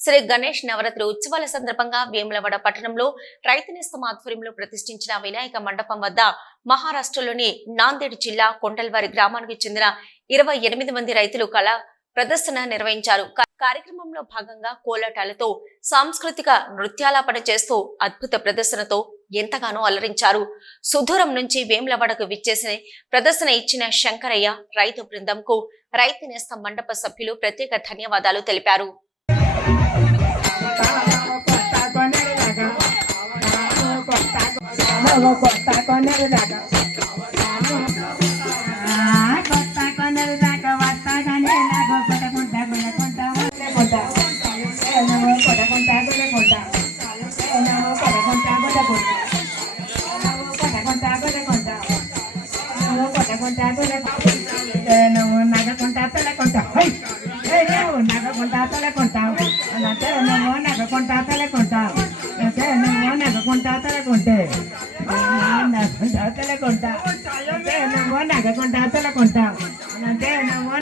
శ్రీ గణేష్ నవరాత్రి ఉత్సవాల సందర్భంగా వేములవాడ పట్టణంలో రైతునేస్తం ఆధ్వర్యంలో ప్రతిష్ఠించిన వినాయక మండపం వద్ద మహారాష్ట్రలోని నాందేడ్ జిల్లా కొండల్వారి గ్రామానికి చెందిన ఇరవై ఎనిమిది మంది రైతులు కళ ప్రదర్శన నిర్వహించారు. కార్యక్రమంలో భాగంగా కోలాటాలతో సాంస్కృతిక నృత్యాలాపన చేస్తూ అద్భుత ప్రదర్శనతో ఎంతగానో అలరించారు. సుదూరం నుంచి వేములవాడకు విచ్చేసిన ప్రదర్శన ఇచ్చిన శంకరయ్య రైతు బృందంకు రైతు నేస్తం మండప సభ్యులు ప్రత్యేక ధన్యవాదాలు తెలిపారు. కొత్త కొనరు దాకా కొత్త కొనరు దాకా వస్తాగానే నాకు కొట్టకుంటా కొనకుంటా కొట్టకుంటా కొట్టకుంటా కొట్టకుంటా కొట్టకుంటా కొట్టకుంటా కొట్టకుంటా కొట్టకుంటా కొట్టకుంటా కొట్టకుంటా నువ్వు నగకుంటా తలకుంటా నువ్వు నగకుంటా తలకుంటావు నువ్వు నగకుంటా తలకుంటావు నువ్వు నగకుంటా తలకుంటే. తలకుంటా నగకుంటా తలకుంటా అంటే నమ్మో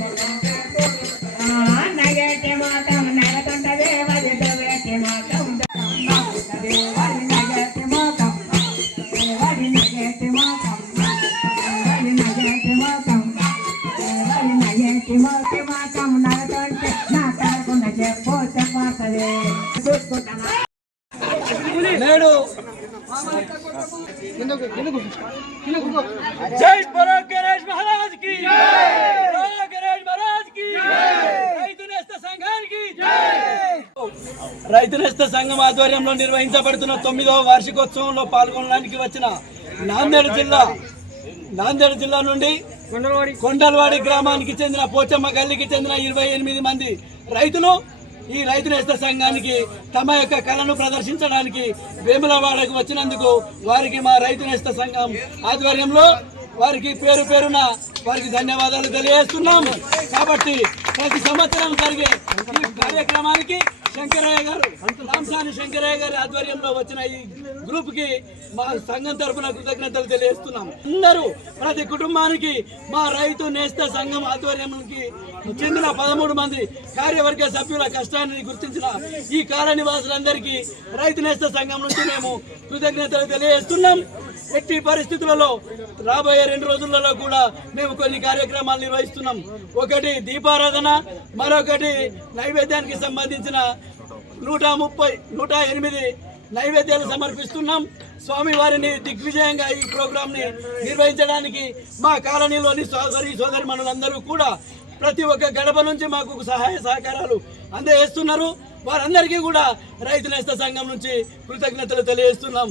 నగేటి మాతం నగకుంట దేవది దేవేటి మాతం దేవది నగేటి మాతం దేవది నగేటి మాతం దేవది నగేటి మాతం దేవది నగేటి మాతం మాతం నగకుంటే నా తలకుంట చెప్పు చెప్పదే నేడు జై బరో గణేష్ మహారాజ్కి బరో గణేష్ మహారాజ్కి రైతు నేస్త సంఘానికి రైతు నేస్త సంఘం ఆధ్వర్యంలో నిర్వహించబడుతున్న తొమ్మిదవ వార్షికోత్సవంలో పాల్గొనడానికి వచ్చిన నాందేడ్ జిల్లా నాందేడ్ జిల్లా నుండి కొండలవాడి గ్రామానికి చెందిన పోచమ్మ గల్లికి చెందిన ఇరవై ఎనిమిది మంది రైతులు ఈ రైతు నేస్త సంఘానికి తమ యొక్క కళను ప్రదర్శించడానికి వేములవాడకు వచ్చినందుకు వారికి మా రైతు నేస్త సంఘం ఆధ్వర్యంలో వారికి పేరు పేరున వారికి ధన్యవాదాలు తెలియజేస్తున్నాము కాబట్టి ప్రతి సంవత్సరం జరిగే ఈ కార్యక్రమానికి శంకరయ్య గారు రామసాని శంకరయ్య గారి ఆధ్వర్యంలో వచ్చిన ఈ గ్రూప్కి మా సంఘం తరపున కృతజ్ఞతలు తెలియజేస్తున్నాం అందరూ ప్రతి కుటుంబానికి మా రైతు నేస్త సంఘం ఆధ్వర్యంకి చెందిన పదమూడు మంది కార్యవర్గ సభ్యుల కష్టాన్ని గుర్తించిన ఈ కాల నివాసులందరికీ రైతు నేస్త సంఘం నుంచి మేము కృతజ్ఞతలు తెలియజేస్తున్నాం. ఎట్టి పరిస్థితులలో రాబోయే రెండు రోజులలో కూడా మేము కొన్ని కార్యక్రమాలు నిర్వహిస్తున్నాం. ఒకటి దీపారాధన మరొకటి నైవేద్యానికి సంబంధించిన నూట ముప్పై నూట ఎనిమిది నైవేద్యాలు సమర్పిస్తున్నాం. స్వామి వారిని దిగ్విజయంగా ఈ ప్రోగ్రాంని నిర్వహించడానికి మా కాలనీలోని సోదరి సోదరి మనులందరూ కూడా ప్రతి ఒక్క గడప నుంచి మాకు సహాయ సహకారాలు అందజేస్తున్నారు. వారందరికీ కూడా రైతు నేస్త సంఘం నుంచి కృతజ్ఞతలు తెలియజేస్తున్నాం.